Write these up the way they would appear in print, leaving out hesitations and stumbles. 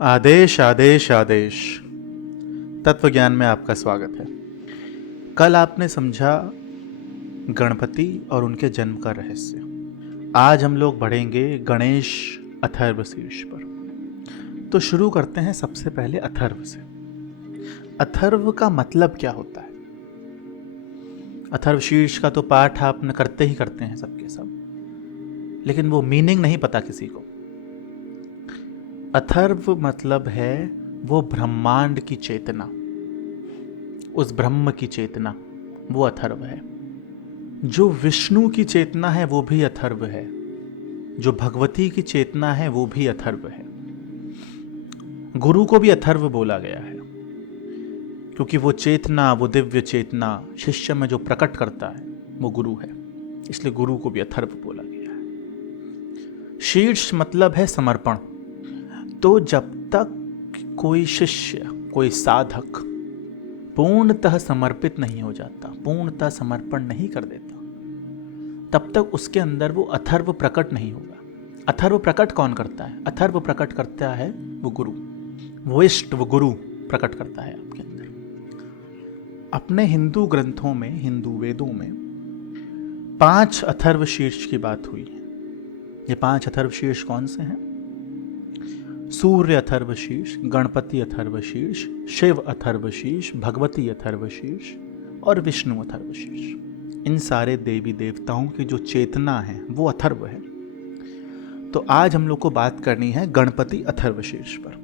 आदेश आदेश आदेश। तत्व ज्ञान में आपका स्वागत है। कल आपने समझा गणपति और उनके जन्म का रहस्य। आज हम लोग बढ़ेंगे गणेश अथर्वशीर्ष पर। तो शुरू करते हैं सबसे पहले अथर्व से। अथर्व का मतलब क्या होता है? अथर्वशीर्ष का तो पाठ आप करते ही करते हैं सबके सब, लेकिन वो मीनिंग नहीं पता किसी को। अथर्व मतलब है वो ब्रह्मांड की चेतना, उस ब्रह्म की चेतना, वो अथर्व है। जो विष्णु की चेतना है वो भी अथर्व है, जो भगवती की चेतना है वो भी अथर्व है। गुरु को भी अथर्व बोला गया है क्योंकि वो चेतना, वो दिव्य चेतना शिष्य में जो प्रकट करता है वो गुरु है, इसलिए गुरु को भी अथर्व बोला गया है। शीर्ष मतलब है समर्पण। तो जब तक कोई शिष्य, कोई साधक पूर्णतः समर्पित नहीं हो जाता, पूर्णतः समर्पण नहीं कर देता, तब तक उसके अंदर वो अथर्व प्रकट नहीं होगा। अथर्व प्रकट कौन करता है? अथर्व प्रकट करता है वो गुरु, वो इष्ट, वो गुरु प्रकट करता है आपके अंदर। अपने हिंदू ग्रंथों में, हिंदू वेदों में 5 अथर्व शीर्ष की बात हुई है। ये 5 अथर्व शीर्ष कौन से हैं? सूर्य अथर्वशीर्ष, गणपति अथर्वशीर्ष, शिव अथर्वशीर्ष, भगवती अथर्वशीर्ष और विष्णु अथर्वशीर्ष। इन सारे देवी देवताओं की जो चेतना है वो अथर्व है। तो आज हम लोग को बात करनी है गणपति अथर्वशीर्ष पर।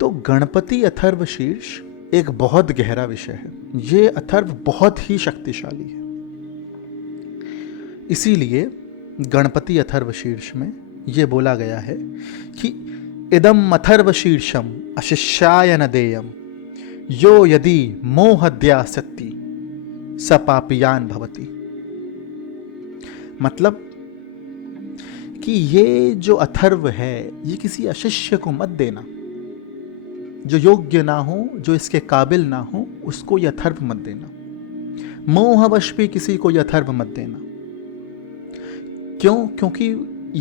तो गणपति अथर्वशीर्ष एक बहुत गहरा विषय है। ये अथर्व बहुत ही शक्तिशाली है। इसीलिए गणपति अथर्वशीर्ष में ये बोला गया है कि इदम अथर्वशीर्षम अशिष्याय न देयम, यो यदि मोहद्यासक्ति स पापियान भवति। मतलब कि ये जो अथर्व है ये किसी अशिष्य को मत देना, जो योग्य ना हो, जो इसके काबिल ना हो, उसको ये अथर्व मत देना। मोहवश भी किसी को ये अथर्व मत देना। क्यों? क्योंकि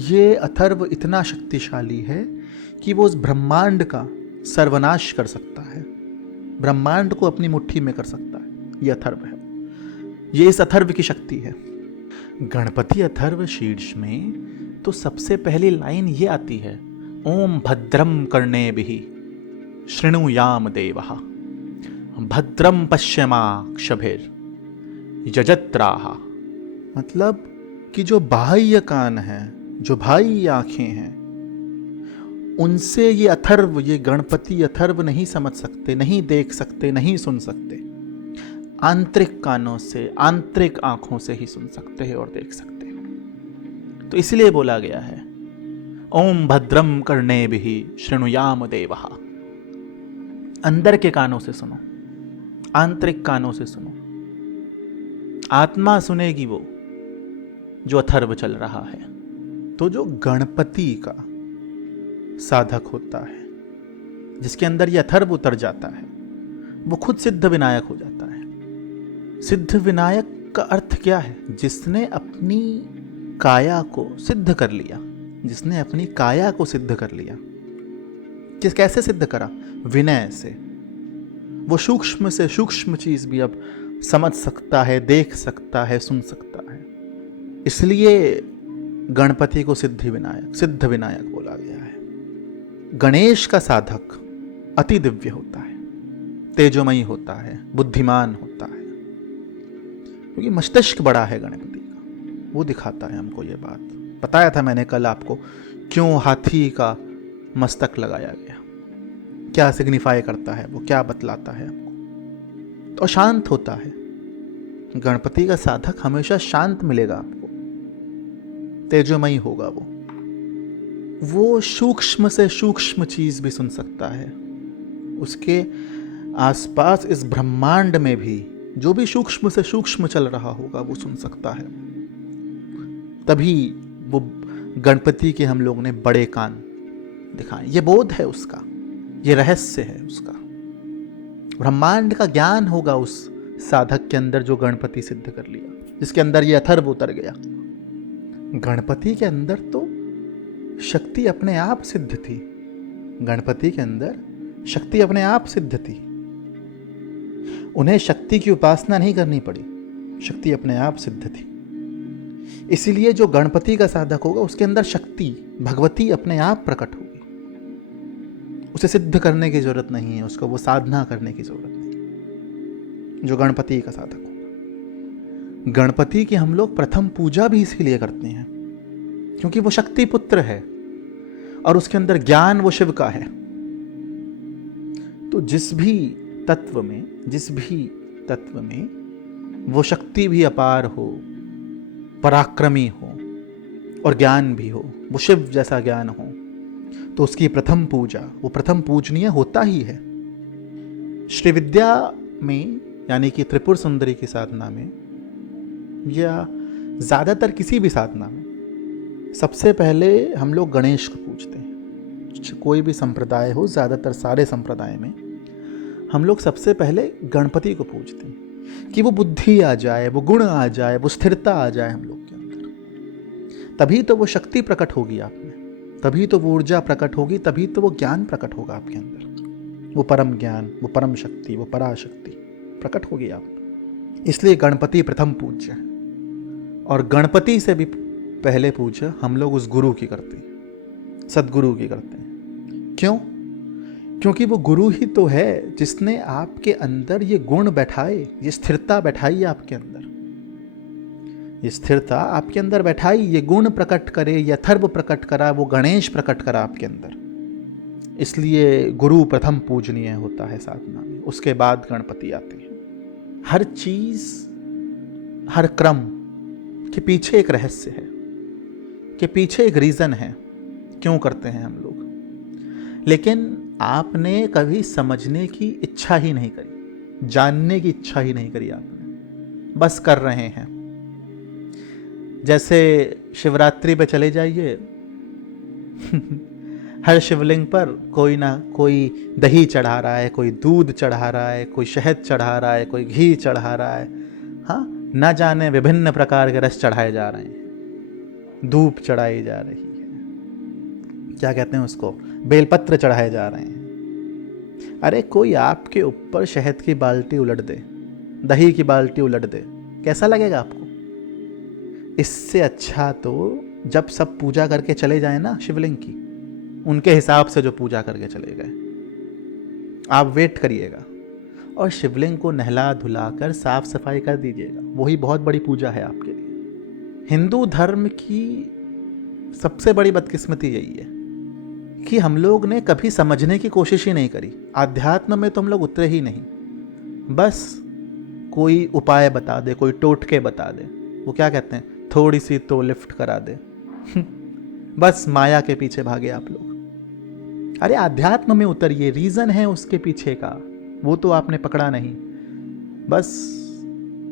ये अथर्व इतना शक्तिशाली है कि वो उस ब्रह्मांड का सर्वनाश कर सकता है, ब्रह्मांड को अपनी मुट्ठी में कर सकता है। ये अथर्व है, ये इस अथर्व की शक्ति है। गणपति अथर्व शीर्ष में तो सबसे पहली लाइन ये आती है, ओम भद्रम कर्णेभिः शृणुयाम देवः भद्रम पश्यमाक्षभिर् यजत्राः। मतलब कि जो बाह्य कान है, जो बाह्य आंखें हैं, उनसे ये अथर्व, ये गणपति अथर्व नहीं समझ सकते, नहीं देख सकते, नहीं सुन सकते। आंतरिक कानों से, आंतरिक आंखों से ही सुन सकते हैं और देख सकते हैं। तो इसलिए बोला गया है ओम भद्रम कर्णेभिः शृणुयाम देवः। अंदर के कानों से सुनो, आंतरिक कानों से सुनो। आत्मा सुनेगी वो जो अथर्व चल रहा है। तो जो गणपति का साधक होता है, जिसके अंदर ये अथर्व उतर जाता है, वो खुद सिद्ध विनायक हो जाता है। सिद्ध विनायक का अर्थ क्या है? जिसने अपनी काया को सिद्ध कर लिया, जिसने अपनी काया को सिद्ध कर लिया। कैसे सिद्ध करा? विनय से। वो सूक्ष्म से सूक्ष्म चीज भी अब समझ सकता है, देख सकता है, सुन सकता है। इसलिए गणपति को सिद्ध विनायक बोला गया है। गणेश का साधक अति दिव्य होता है, तेजोमयी होता है, बुद्धिमान होता है, क्योंकि मस्तिष्क बड़ा है गणपति का। वो दिखाता है हमको। ये बात बताया था मैंने कल आपको, क्यों हाथी का मस्तक लगाया गया, क्या सिग्निफाई करता है वो, क्या बतलाता है हमको। तो शांत होता है। गणपति का साधक हमेशा शांत मिलेगा आपको, तेजोमयी होगा वो सूक्ष्म से सूक्ष्म चीज भी सुन सकता है। उसके आसपास इस ब्रह्मांड में भी जो भी सूक्ष्म से सूक्ष्म चल रहा होगा वो सुन सकता है। तभी वो गणपति के हम लोग ने बड़े कान दिखाए। ये बोध है उसका, ये रहस्य है उसका। ब्रह्मांड का ज्ञान होगा उस साधक के अंदर जो गणपति सिद्ध कर लिया, जिसके अंदर ये अथर्व उतर गया। गणपति के अंदर तो शक्ति अपने आप सिद्ध थी, गणपति के अंदर शक्ति अपने आप सिद्ध थी। उन्हें शक्ति की उपासना नहीं करनी पड़ी, शक्ति अपने आप सिद्ध थी। इसीलिए जो गणपति का साधक होगा उसके अंदर शक्ति भगवती अपने आप प्रकट होगी। उसे सिद्ध करने की जरूरत नहीं है, उसको वो साधना करने की जरूरत नहीं। जो गणपति का साधक होगा, गणपति की हम लोग प्रथम पूजा भी इसीलिए करते हैं क्योंकि वो शक्ति पुत्र है और उसके अंदर ज्ञान वो शिव का है। तो जिस भी तत्व में वो शक्ति भी अपार हो, पराक्रमी हो और ज्ञान भी हो, वो शिव जैसा ज्ञान हो, तो उसकी प्रथम पूजा, वो प्रथम पूजनीय होता ही है। श्री विद्या में यानी कि त्रिपुर सुंदरी की साधना में या ज़्यादातर किसी भी साधना में सबसे पहले हम लोग गणेश को पूजते हैं। कोई भी संप्रदाय हो, ज़्यादातर सारे संप्रदाय में हम लोग सबसे पहले गणपति को पूजते हैं कि वो बुद्धि आ जाए, वो गुण आ जाए, वो स्थिरता आ जाए हम लोग के अंदर। तभी तो वो शक्ति प्रकट होगी आप में, तभी तो वो ऊर्जा प्रकट होगी, तभी तो वो ज्ञान प्रकट होगा आपके अंदर। वो परम ज्ञान, वो परम शक्ति, वो पराशक्ति प्रकट होगी आप। इसलिए गणपति प्रथम पूज्य है। और गणपति से भी पहले पूजा हम लोग उस गुरु की करते हैं, सदगुरु की करते हैं। क्यों? क्योंकि वो गुरु ही तो है जिसने आपके अंदर ये गुण बैठाए, ये स्थिरता बैठाई आपके अंदर, ये स्थिरता आपके अंदर बैठाई, ये गुण प्रकट करे, ये अथर्व प्रकट करा, वो गणेश प्रकट करा आपके अंदर। इसलिए गुरु प्रथम पूजनीय होता है साधना में, उसके बाद गणपति आते हैं। हर चीज, हर क्रम के पीछे एक रहस्य है, के पीछे एक रीजन है क्यों करते हैं हम लोग। लेकिन आपने कभी समझने की इच्छा ही नहीं करी, जानने की इच्छा ही नहीं करी आपने, बस कर रहे हैं। जैसे शिवरात्रि पे चले जाइए हर शिवलिंग पर कोई ना कोई दही चढ़ा रहा है, कोई दूध चढ़ा रहा है, कोई शहद चढ़ा रहा है, कोई घी चढ़ा रहा है। हाँ, ना जाने विभिन्न प्रकार के रस चढ़ाए जा रहे हैं, धूप चढ़ाई जा रही है, क्या कहते हैं उसको, बेलपत्र चढ़ाए जा रहे हैं। अरे कोई आपके ऊपर शहद की बाल्टी उलट दे, दही की बाल्टी उलट दे, कैसा लगेगा आपको? इससे अच्छा तो जब सब पूजा करके चले जाए ना शिवलिंग की, उनके हिसाब से जो पूजा करके चले गए, आप वेट करिएगा और शिवलिंग को नहला धुलाकर साफ सफाई कर दीजिएगा। वही बहुत बड़ी पूजा है आपके लिए। हिंदू धर्म की सबसे बड़ी बदकिस्मती यही है कि हम लोग ने कभी समझने की कोशिश ही नहीं करी। आध्यात्म में तो हम लोग उतरे ही नहीं, बस कोई उपाय बता दे, कोई टोटके बता दे, वो क्या कहते हैं, थोड़ी सी तो लिफ्ट करा दे बस माया के पीछे भागे आप लोग। अरे आध्यात्म में उतरिए, रीजन है उसके पीछे का, वो तो आपने पकड़ा नहीं, बस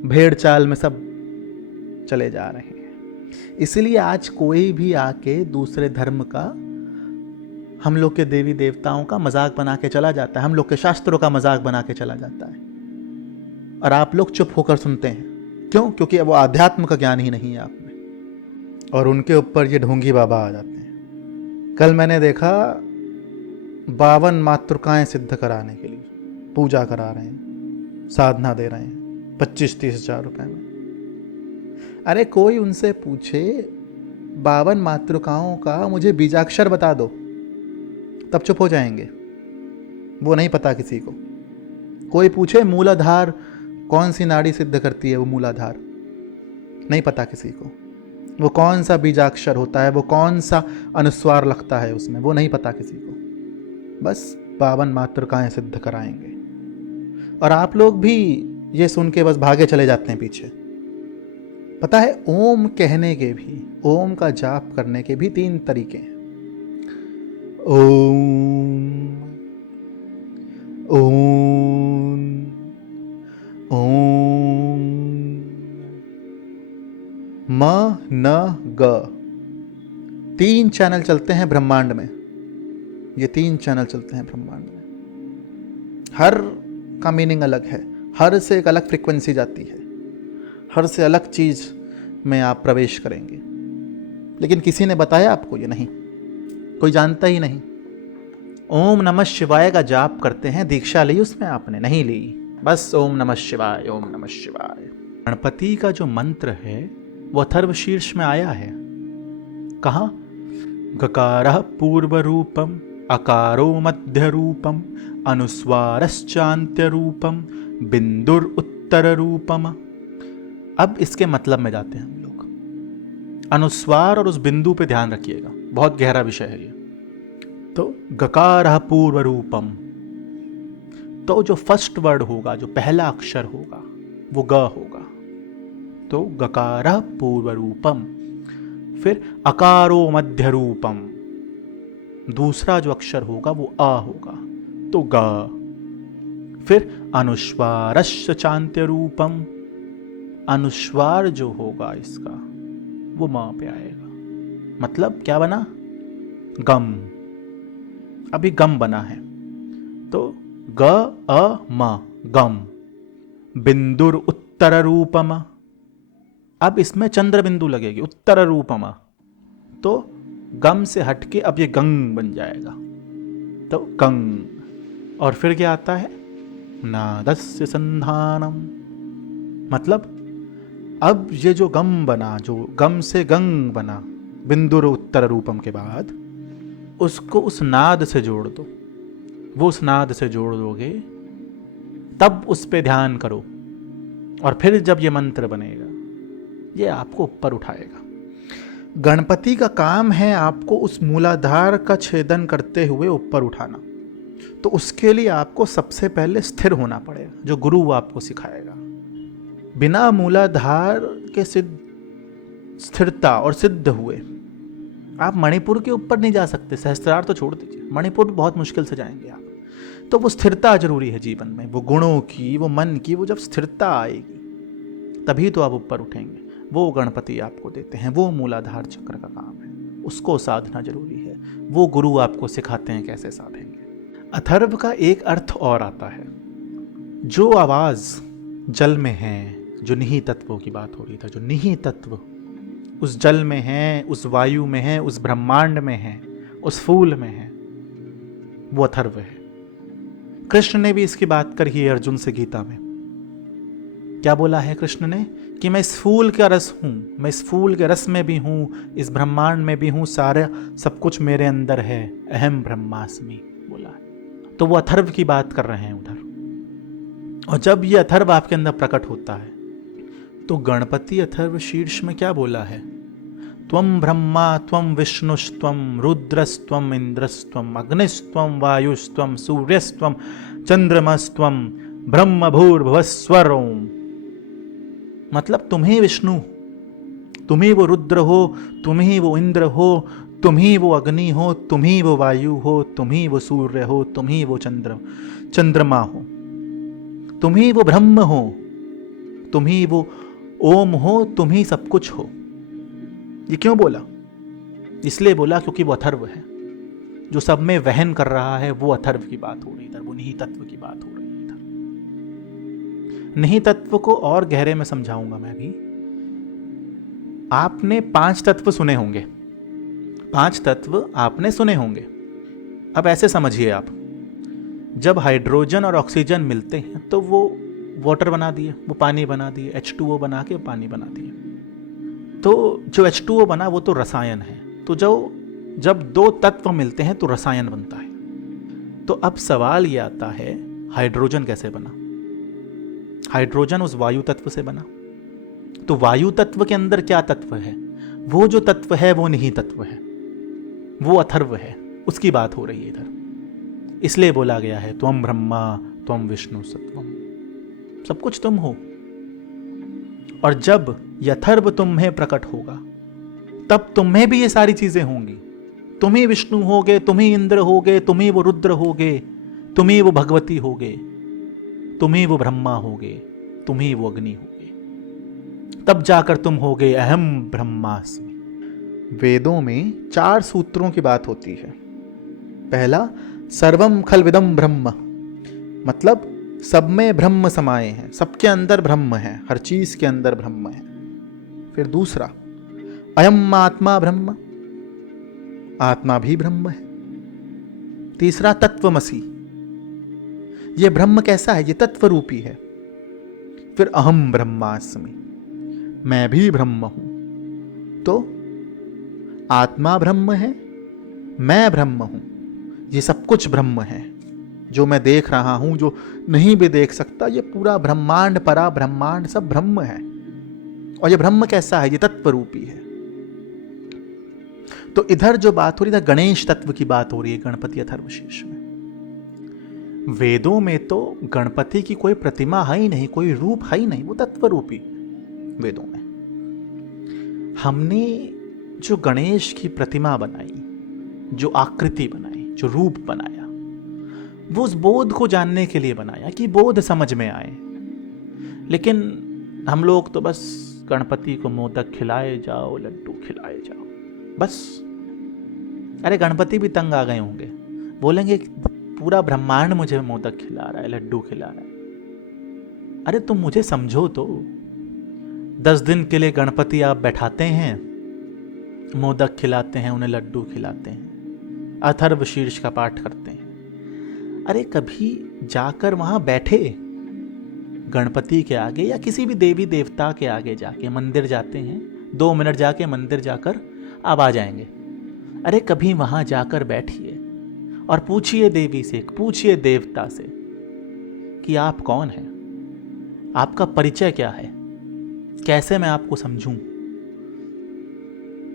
भेड़ चाल में सब चले जा रहे हैं। इसलिए आज कोई भी आके दूसरे धर्म का, हम लोग के देवी देवताओं का मजाक बना के चला जाता है, हम लोग के शास्त्रों का मजाक बना के चला जाता है, और आप लोग चुप होकर सुनते हैं। क्यों? क्योंकि वो आध्यात्म का ज्ञान ही नहीं है आप में, और उनके ऊपर ये ढोंगी बाबा आ जाते हैं। कल मैंने देखा 52 मातृकाएं सिद्ध कराने के लिए पूजा करा रहे हैं, साधना दे रहे हैं 25-30 हज़ार रुपए में। अरे कोई उनसे पूछे 52 मातृकाओं का मुझे बीजाक्षर बता दो, तब चुप हो जाएंगे, वो नहीं पता किसी को। कोई पूछे मूलाधार कौन सी नाड़ी सिद्ध करती है, वो मूलाधार नहीं पता किसी को। वो कौन सा बीजाक्षर होता है, वो कौन सा अनुस्वार लगता है उसमें, वो नहीं पता किसी को। बस 52 मातृकाएं सिद्ध कराएंगे, और आप लोग भी ये सुन के बस भागे चले जाते हैं पीछे। पता है, ओम कहने के भी, ओम का जाप करने के भी 3 तरीके हैं। ओम ओम ओम म न ग, 3 चैनल चलते हैं ब्रह्मांड में। ये 3 चैनल चलते हैं ब्रह्मांड में। हर का मीनिंग अलग है, हर से एक अलग फ्रीक्वेंसी जाती है, हर से अलग चीज में आप प्रवेश करेंगे। लेकिन किसी ने बताया आपको? ये नहीं, कोई जानता ही नहीं। ओम नमः शिवाय का जाप करते हैं, दीक्षा ली उसमें आपने? नहीं ली, बस ओम नमः शिवाय, ओम नमः शिवाय। गणपति का जो मंत्र है वो अथर्वशीर्ष में आया है। कहाँ? गकारः पूर्व रूपम, अकारो मध्य रूपम, अनुस्वारश्चान्त्य रूपम, बिंदुर उत्तर रूपम। अब इसके मतलब में जाते हैं हम लोग। अनुस्वार और उस बिंदु पे ध्यान रखिएगा, बहुत गहरा विषय है ये। तो गकारः पूर्व रूपम, तो जो फर्स्ट वर्ड होगा, जो पहला अक्षर होगा वो ग होगा, तो गकारः पूर्व रूपम। फिर अकारो मध्य रूपम, दूसरा जो अक्षर होगा वो आ होगा, तो ग। फिर अनुस्वारस्य चान्त्य रूपम, अनुस्वार जो होगा इसका वो म पे आएगा, मतलब क्या बना? गम। अभी गम बना है, तो ग अ म, गम। बिंदुर उत्तर रूपम, अब इसमें चंद्र बिंदु लगेगी, उत्तर रूपम, तो गम से हटके अब ये गंग बन जाएगा, तो गंग। और फिर क्या आता है? नादस्य संधानम, मतलब अब ये जो गम बना, जो गम से गंग बना बिंदुर उत्तर रूपम के बाद, उसको उस नाद से जोड़ दो। वो उस नाद से जोड़ दोगे तब उस पे ध्यान करो, और फिर जब ये मंत्र बनेगा ये आपको ऊपर उठाएगा। गणपति का काम है आपको उस मूलाधार का छेदन करते हुए ऊपर उठाना, तो उसके लिए आपको सबसे पहले स्थिर होना पड़ेगा, जो गुरु आपको सिखाएगा। बिना मूलाधार के स्थिरता और सिद्ध हुए आप मणिपुर के ऊपर नहीं जा सकते। सहस्त्रार तो छोड़ दीजिए, मणिपुर बहुत मुश्किल से जाएंगे आप। तो वो स्थिरता जरूरी है जीवन में, वो गुणों की, वो मन की, वो जब स्थिरता आएगी तभी तो आप ऊपर उठेंगे। वो गणपति आपको देते हैं, वो मूलाधार चक्र का काम है, उसको साधना जरूरी है। वो गुरु आपको सिखाते हैं कैसे साधेंगे। अथर्व का एक अर्थ और आता है, जो आवाज जल में है, जो निहित तत्वों की बात हो रही था, जो निहित तत्व उस जल में है, उस वायु में है, उस ब्रह्मांड में है, उस फूल में है, वो अथर्व है। कृष्ण ने भी इसकी बात करी है अर्जुन से गीता में। क्या बोला है कृष्ण ने? कि मैं इस फूल का रस हूं, मैं इस फूल के रस में भी हूं, इस ब्रह्मांड में भी हूं, सारा सब कुछ मेरे अंदर है, अहम ब्रह्मास्मि बोला है। तो वो अथर्व की बात कर रहे हैं उधर। और जब ये अथर्व आपके अंदर प्रकट होता है तो गणपति अथर्व शीर्ष में क्या बोला है? त्वं ब्रह्मा त्वं विष्णुस्त्वं रुद्रस्त्वं इंद्रस्त्वं अग्निस्त्वं वायुस्त्वं सूर्यस्त्वं चंद्रमस्त्वं ब्रह्म भूर्भुवस्सुर ओम। मतलब तुम ही विष्णु, तुम ही वो रुद्र हो, तुम ही वो इंद्र हो, तुम ही वो अग्नि हो, तुम ही वो वायु हो, तुम ही वो सूर्य हो, तुम ही वो चंद्रमा हो, तुम ही वो ब्रह्म हो, तुम ही वो ओम हो, तुम ही सब कुछ हो। ये क्यों बोला? इसलिए बोला क्योंकि वो अथर्व है, जो सब में वहन कर रहा है। वो अथर्व की बात हो रही है, वो निहित तत्व की बात हो रही है। निहित तत्व को और गहरे में समझाऊंगा मैं भी। आपने 5 तत्व सुने होंगे, 5 तत्व आपने सुने होंगे। अब ऐसे समझिए आप, जब हाइड्रोजन और ऑक्सीजन मिलते हैं तो वो वाटर बना दिए, वो पानी बना दिए, H2O बना के पानी बना दिए। तो जो H2O बना वो तो रसायन है। तो जब 2 तत्व मिलते हैं तो रसायन बनता है। तो अब सवाल ये आता है, हाइड्रोजन कैसे बना? हाइड्रोजन उस वायु तत्व से बना। तो वायु तत्व के अंदर क्या तत्व है? वो जो तत्व है वो निहित तत्व है, वो अथर्व है, उसकी बात हो रही है इधर। इसलिए बोला गया है त्वं ब्रह्मा त्वं विष्णु सत्वम, सब कुछ तुम हो। और जब यथर्व तुम्हें प्रकट होगा तब तुम्हें भी ये सारी चीजें होंगी। तुम ही विष्णु होगे, तुम ही इंद्र होगे, तुम ही वो रुद्र होगे, तुम ही वो भगवती होगे, तुम ही वो ब्रह्मा होगे, तुम ही वो अग्नि होगे। तब जाकर तुम होगे अहम ब्रह्मास्मि। वेदों में 4 सूत्रों की बात होती है। पहला, सर्वम खलविदम ब्रह्म, मतलब सब में ब्रह्म समाये हैं, सबके अंदर ब्रह्म है, हर चीज के अंदर ब्रह्म है। फिर दूसरा, अयम आत्मा ब्रह्म, आत्मा भी ब्रह्म है। तीसरा तत्वमसी, ये ब्रह्म कैसा है? ये तत्व रूपी है। फिर अहम ब्रह्मास्मि, मैं भी ब्रह्म हूं। तो आत्मा ब्रह्म है, मैं ब्रह्म हूं, ये सब कुछ ब्रह्म है। जो मैं देख रहा हूं, जो नहीं भी देख सकता, ये पूरा ब्रह्मांड, परा ब्रह्मांड सब ब्रह्म है। और ये ब्रह्म कैसा है? ये तत्व रूपी है। तो इधर जो बात हो रही है, गणेश तत्व की बात हो रही है गणपति अथर्वशीर्ष में। वेदों में तो गणपति की कोई प्रतिमा है ही नहीं, कोई रूप है ही नहीं, वो तत्व रूपी वेदों में। हमने जो गणेश की प्रतिमा बनाई, जो आकृति बनाई, जो रूप बनाया, वो उस बोध को जानने के लिए बनाया कि बोध समझ में आए। लेकिन हम लोग तो बस गणपति को मोदक खिलाए जाओ, लड्डू खिलाए जाओ, बस। अरे गणपति भी तंग आ गए होंगे, बोलेंगे पूरा ब्रह्मांड मुझे मोदक खिला रहा है, लड्डू खिला रहा है। अरे तुम मुझे समझो तो। 10 दिन के लिए गणपति आप बैठाते हैं, मोदक खिलाते हैं, उन्हें लड्डू खिलाते हैं, अथर्वशीर्ष का पाठ करते हैं। अरे कभी जाकर वहां बैठे गणपति के आगे या किसी भी देवी देवता के आगे जाके, मंदिर जाते हैं 2 मिनट जाके मंदिर जाकर अब आ जाएंगे। अरे कभी वहां जाकर बैठिए और पूछिए देवी से, पूछिए देवता से कि आप कौन हैं, आपका परिचय क्या है, कैसे मैं आपको समझूं।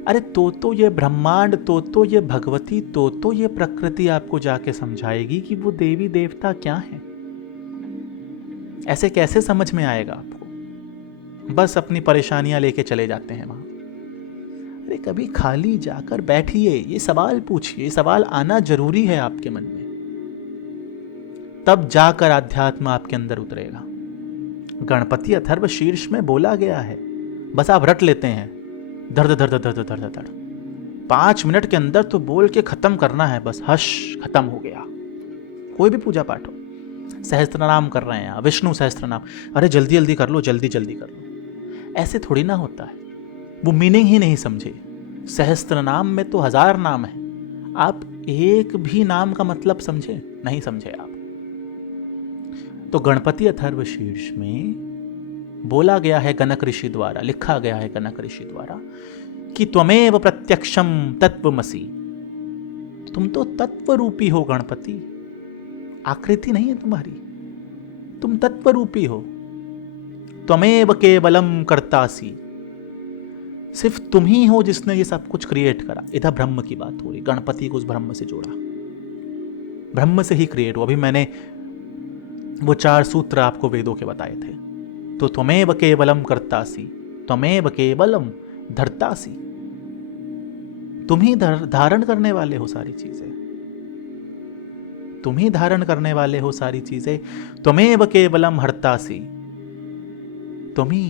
अरे तो ये ब्रह्मांड, तो ये भगवती, तो ये प्रकृति आपको जाके समझाएगी कि वो देवी देवता क्या है। ऐसे कैसे समझ में आएगा आपको? बस अपनी परेशानियां लेके चले जाते हैं वहां। अरे कभी खाली जाकर बैठिए, ये सवाल पूछिए, ये सवाल आना जरूरी है आपके मन में, तब जाकर आध्यात्म आपके अंदर उतरेगा। गणपति अथर्वशीर्ष में बोला गया है, बस आप रट लेते हैं, धड़ धड़ धड़ धड़ धड़ धड़। 5 मिनट के अंदर तो बोल के खत्म करना है, बस हश, खत्म हो गया। कोई भी पूजा पाठ हो, सहस्त्रनाम कर रहे हैं, विष्णु सहस्त्रनाम, अरे जल्दी जल्दी कर लो, जल्दी जल्दी कर लो। ऐसे थोड़ी ना होता है, वो मीनिंग ही नहीं समझे। सहस्त्रनाम में तो 1000 नाम है, आप एक भी नाम का मतलब समझे? नहीं समझे आप। तो गणपति अथर्वशीर्ष में बोला गया है गणक ऋषि द्वारा, लिखा गया है गणक ऋषि द्वारा कि त्वमेव प्रत्यक्षम तत्वमसि, तुम तो तत्व रूपी हो गणपति, आकृति नहीं है तुम्हारी, तुम तत्व रूपी हो। त्वमेव केवलम कर्तासि, सिर्फ तुम ही हो जिसने ये सब कुछ क्रिएट करा। इधर ब्रह्म की बात हो रही, गणपति को उस ब्रह्म से जोड़ा, ब्रह्म से ही क्रिएट हुआ। अभी मैंने वो 4 सूत्र आपको वेदों के बताए थे। तो त्वमेव केवलम कर्तासि, त्वमेव केवलम धर्तासि, तुम ही धारण करने वाले हो सारी चीजें, तुम ही धारण करने वाले हो सारी चीजें। त्वमेव केवलम हर्तासि, तुम ही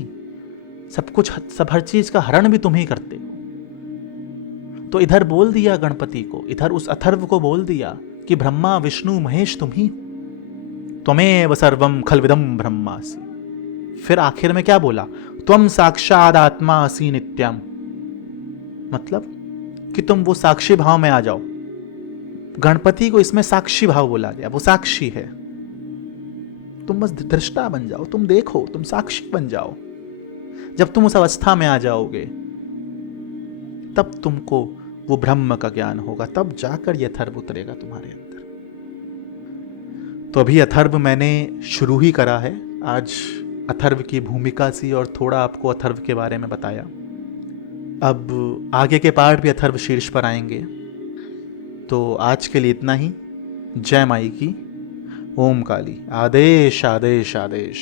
सब कुछ, सब हर चीज का हरण भी तुम ही करते हो। तो इधर बोल दिया गणपति को, इधर उस अथर्व को बोल दिया कि ब्रह्मा विष्णु महेश तुम ही, त्वमेव सर्वम खलविदम ब्रह्मासि। फिर आखिर में क्या बोला? त्वम साक्षाद आत्मा असि नित्यम, मतलब कि तुम वो साक्षी भाव में आ जाओ। गणपति को इसमें साक्षी भाव बोला गया, वो साक्षी है, तुम बस दृष्टा बन जाओ, तुम देखो, तुम साक्षी बन जाओ। जब तुम उस अवस्था में आ जाओगे तब तुमको वो ब्रह्म का ज्ञान होगा, तब जाकर ये अथर्व उतरेगा तुम्हारे अंदर। तो अभी अथर्व मैंने शुरू ही करा है, आज अथर्व की भूमिका सी और थोड़ा आपको अथर्व के बारे में बताया। अब आगे के पार्ट भी अथर्व शीर्ष पर आएंगे। तो आज के लिए इतना ही। जय माई की। ओम काली। आदेश आदेश आदेश।